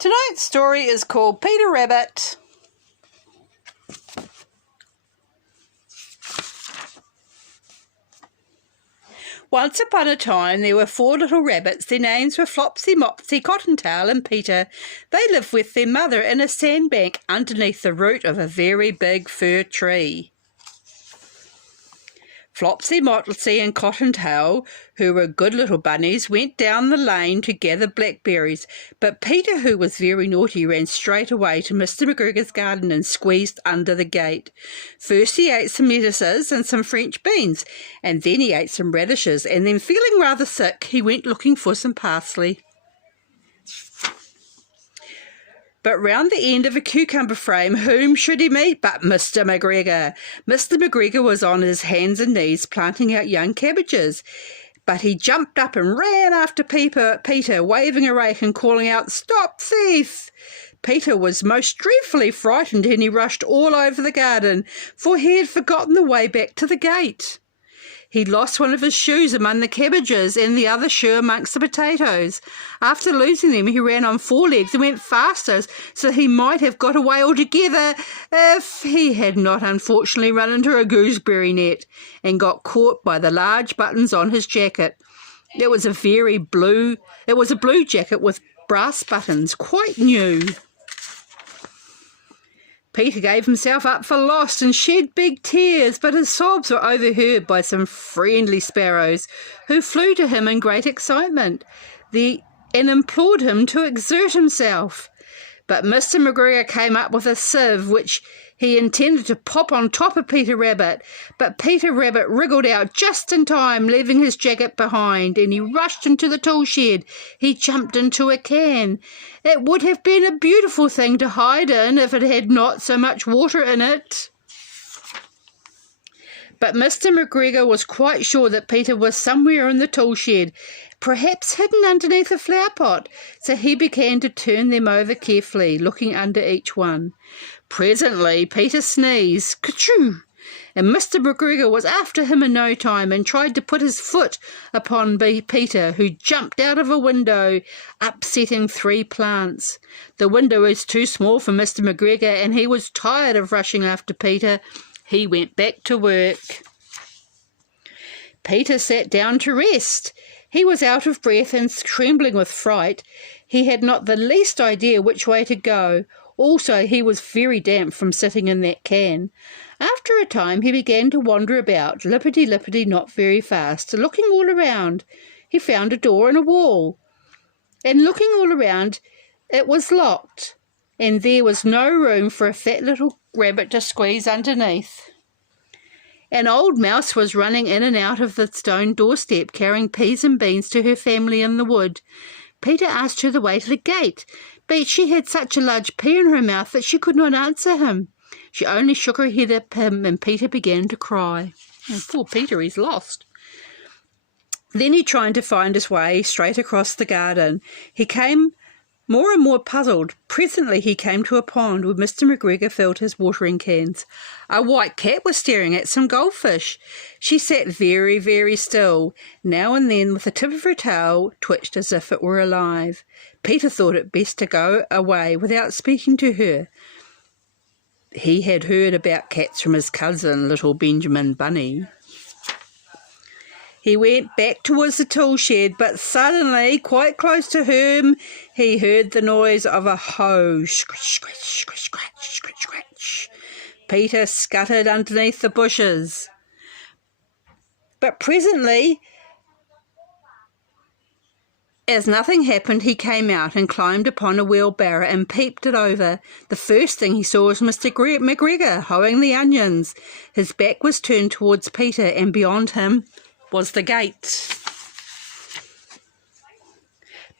Tonight's story is called Peter Rabbit. Once upon a time there were 4 little rabbits. Their names were Flopsy, Mopsy, Cottontail and Peter. They lived with their mother in a sandbank underneath the root of a very big fir tree. Flopsy, Mopsy and Cottontail, who were good little bunnies, went down the lane to gather blackberries, but Peter, who was very naughty, ran straight away to Mr. McGregor's garden and squeezed under the gate. First he ate some lettuces and some French beans, and then he ate some radishes, and then, feeling rather sick, he went looking for some parsley. But round the end of a cucumber frame, whom should he meet but Mr. McGregor? Mr. McGregor was on his hands and knees planting out young cabbages, but he jumped up and ran after Peter, waving a rake and calling out, "Stop, thief!" Peter was most dreadfully frightened, and he rushed all over the garden, for he had forgotten the way back to the gate. He lost one of his shoes among the cabbages and the other shoe amongst the potatoes. After losing them, he ran on 4 legs and went faster, so he might have got away altogether if he had not unfortunately run into a gooseberry net and got caught by the large buttons on his jacket. It was a blue jacket with brass buttons, quite new. Peter gave himself up for lost and shed big tears, but his sobs were overheard by some friendly sparrows, who flew to him in great excitement and implored him to exert himself. But Mr. McGregor came up with a sieve, which he intended to pop on top of Peter Rabbit, but Peter Rabbit wriggled out just in time, leaving his jacket behind, and he rushed into the tool shed. He jumped into a can. It would have been a beautiful thing to hide in if it had not so much water in it. But Mr. McGregor was quite sure that Peter was somewhere in the tool shed, perhaps hidden underneath a flower pot, so he began to turn them over carefully, looking under each one. Presently Peter sneezed, "Ka-choo!" and Mr. McGregor was after him in no time and tried to put his foot upon Peter, who jumped out of a window, upsetting 3 plants. The window was too small for Mr. McGregor, and he was tired of rushing after Peter. He went back to work. Peter sat down to rest. He was out of breath and trembling with fright. He had not the least idea which way to go. Also, he was very damp from sitting in that can. After a time he began to wander about, lippity-lippity, not very fast, looking all around. He found a door in a wall, and looking all around, it was locked, and there was no room for a fat little rabbit to squeeze underneath. An old mouse was running in and out of the stone doorstep, carrying peas and beans to her family in the wood. Peter asked her the way to the gate, but she had such a large pea in her mouth that she could not answer him. She only shook her head at him, and Peter began to cry. Oh, poor Peter, he's lost. Then he tried to find his way straight across the garden. He came more and more puzzled. Presently he came to a pond where Mr. McGregor filled his watering cans. A white cat was staring at some goldfish. She sat very, very still. Now and then, with the tip of her tail, twitched as if it were alive. Peter thought it best to go away without speaking to her. He had heard about cats from his cousin, little Benjamin Bunny. He went back towards the tool shed, but suddenly, quite close to him, he heard the noise of a hoe. Scratch, scratch, scratch, scratch, scratch, scratch. Peter scuttered underneath the bushes. But presently, as nothing happened, he came out and climbed upon a wheelbarrow and peeped it over. The first thing he saw was Mr. McGregor hoeing the onions. His back was turned towards Peter, and beyond him was the gate.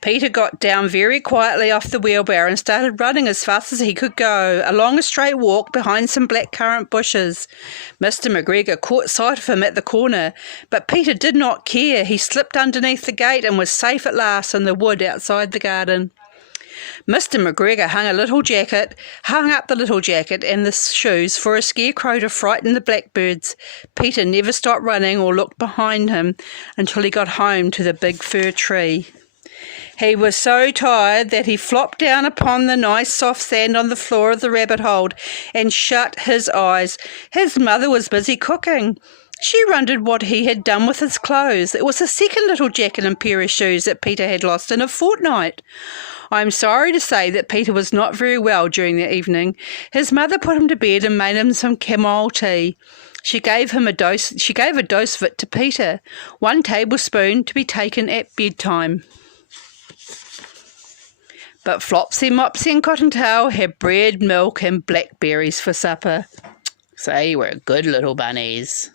Peter got down very quietly off the wheelbarrow and started running as fast as he could go, along a straight walk behind some blackcurrant bushes. Mr. McGregor caught sight of him at the corner, but Peter did not care. He slipped underneath the gate and was safe at last in the wood outside the garden. Mr. McGregor hung up the little jacket and the shoes for a scarecrow to frighten the blackbirds. Peter never stopped running or looked behind him until he got home to the big fir tree. He was so tired that he flopped down upon the nice soft sand on the floor of the rabbit hole and shut his eyes. His mother was busy cooking. She wondered what he had done with his clothes. It was the second little jacket and pair of shoes that Peter had lost in a fortnight. I'm sorry to say that Peter was not very well during the evening. His mother put him to bed and made him some chamomile tea. She gave a dose of it to Peter, 1 tablespoon to be taken at bedtime. But Flopsy, Mopsy and Cottontail had bread, milk and blackberries for supper. They were good little bunnies.